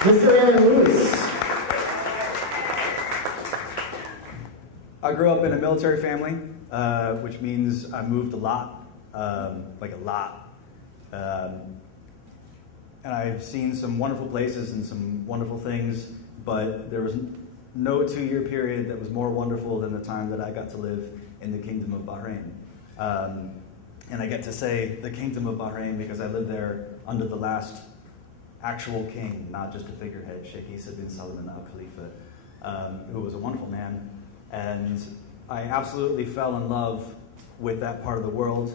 Mr. Aaron Lewis. I grew up in a military family, which means I moved a lot, like a lot. And I've seen some wonderful places and some wonderful things, but there was no 2-year period that was more wonderful than the time that I got to live in the Kingdom of Bahrain. And I get to say the Kingdom of Bahrain because I lived there under the last actual king, not just a figurehead, Sheikh Isa bin Salman Al Khalifa, who was a wonderful man. And I absolutely fell in love with that part of the world.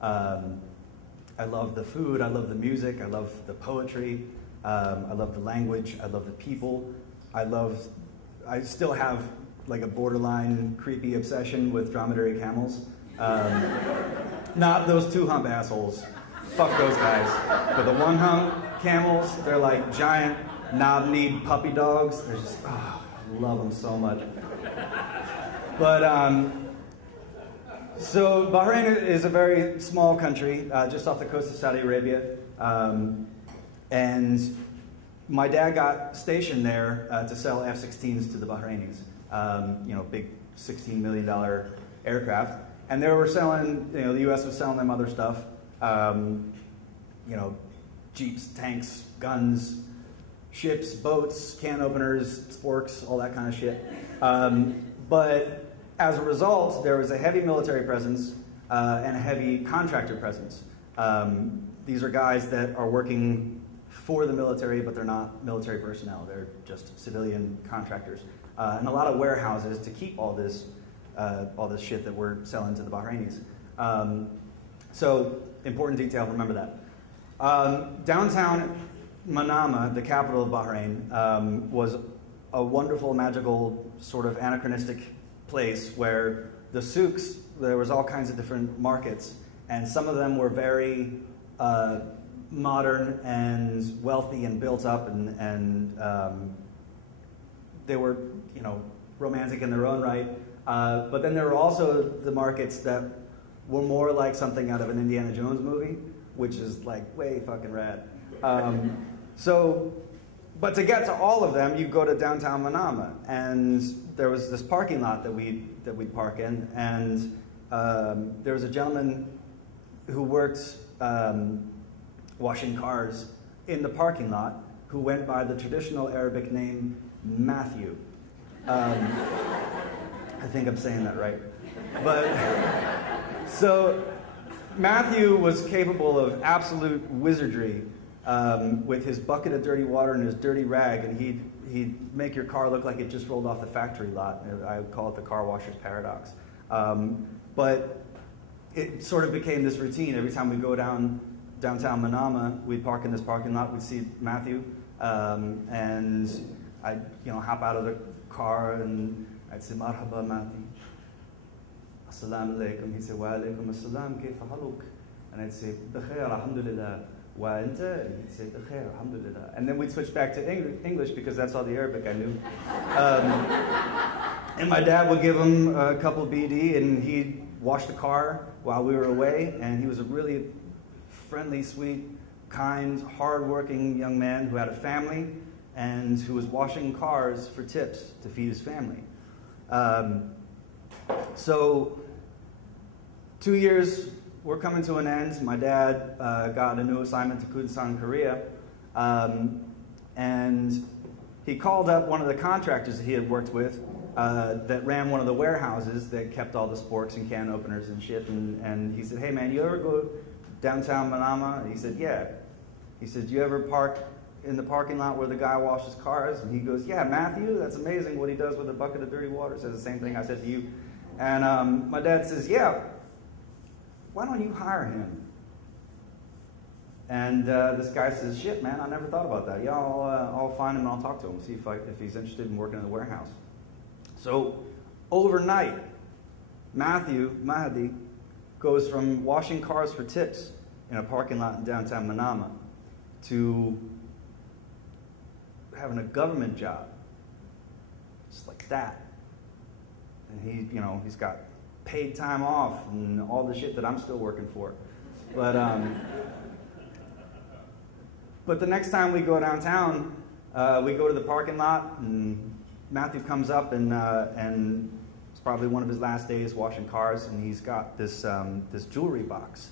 I love the food, I love the music, I love the poetry, I love the language, I love the people. I still have like a borderline creepy obsession with dromedary camels. Not those 2-hump assholes. Fuck those guys. But the 1-hump camels, they're like giant knob-kneed puppy dogs. They're just, oh, I love them so much. But, so Bahrain is a very small country, just off the coast of Saudi Arabia. And my dad got stationed there to sell F-16s to the Bahrainis. You know, big $16 million aircraft. And they were selling, you know, the US was selling them other stuff. You know, jeeps, tanks, guns, ships, boats, can openers, sporks, all that kind of shit. But as a result, there was a heavy military presence and a heavy contractor presence. These are guys that are working for the military, but they're not military personnel. They're just civilian contractors. And a lot of warehouses to keep all this shit that we're selling to the Bahrainis. So, important detail, remember that. Downtown Manama, the capital of Bahrain, was a wonderful, magical, sort of anachronistic place where the souks, there was all kinds of different markets, and some of them were very modern and wealthy and built up, and they were, you know, romantic in their own right. But then there were also the markets that were more like something out of an Indiana Jones movie, which is like way fucking rad. But to get to all of them, you go to downtown Manama, and there was this parking lot that we'd park in, and there was a gentleman who worked washing cars in the parking lot who went by the traditional Arabic name Matthew. I think I'm saying that right. But so Matthew was capable of absolute wizardry with his bucket of dirty water and his dirty rag, and he'd make your car look like it just rolled off the factory lot. I would call it the car washer's paradox. But it sort of became this routine. Every time we go downtown Manama, we'd park in this parking lot, we'd see Matthew, and I'd hop out of the car and I'd say, Marhaba Matthew. Assalamu alaikum. He'd say, Wa alaikum assalam, kayfa haluk? And I'd say, Bikhair, alhamdulillah. Wa anta? He'd say, Bikhair, alhamdulillah. And then we'd switch back to English because that's all the Arabic I knew. And my dad would give him a couple BD and he'd wash the car while we were away. And he was a really friendly, sweet, kind, hard-working young man who had a family and who was washing cars for tips to feed his family. So 2 years were coming to an end. My dad got a new assignment to Kunshan, Korea, and he called up one of the contractors that he had worked with that ran one of the warehouses that kept all the sporks and can openers and shit, and he said, hey man, you ever go downtown Manama? And he said, yeah. He said, do you ever park in the parking lot where the guy washes cars? And he goes, yeah, Matthew, that's amazing what he does with a bucket of dirty water. Says the same thing I said to you. And my dad says, yeah, why don't you hire him? And this guy says, shit, man, I never thought about that. Yeah, I'll find him and I'll talk to him, see if he's interested in working in the warehouse. So overnight, Mahdi, goes from washing cars for tips in a parking lot in downtown Manama to having a government job, just like that. And he's got paid time off and all the shit that I'm still working for. But the next time we go downtown, We go to the parking lot, and Matthew comes up, and it's probably one of his last days washing cars, and he's got this this jewelry box,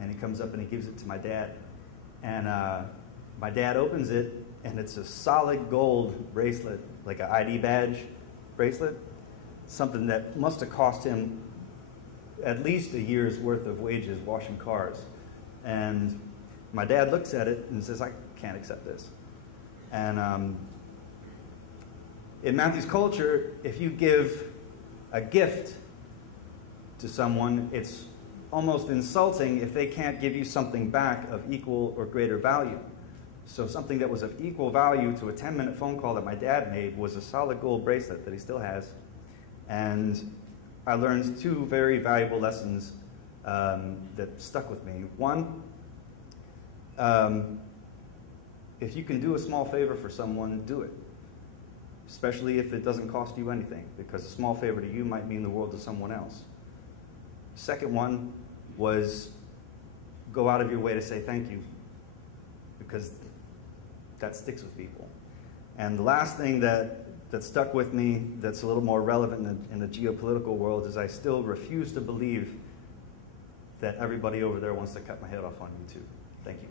and he comes up and he gives it to my dad, and my dad opens it, and it's a solid gold bracelet, like an ID badge bracelet, something that must have cost him at least a year's worth of wages washing cars. And my dad looks at it and says, I can't accept this. And in Matthew's culture, if you give a gift to someone, it's almost insulting if they can't give you something back of equal or greater value. So something that was of equal value to a 10-minute phone call that my dad made was a solid gold bracelet that he still has. And I learned two very valuable lessons that stuck with me. One, if you can do a small favor for someone, do it. Especially if it doesn't cost you anything, because a small favor to you might mean the world to someone else. Second one was go out of your way to say thank you, because that sticks with people. And the last thing that stuck with me that's a little more relevant in the geopolitical world is I still refuse to believe that everybody over there wants to cut my head off on YouTube. Thank you.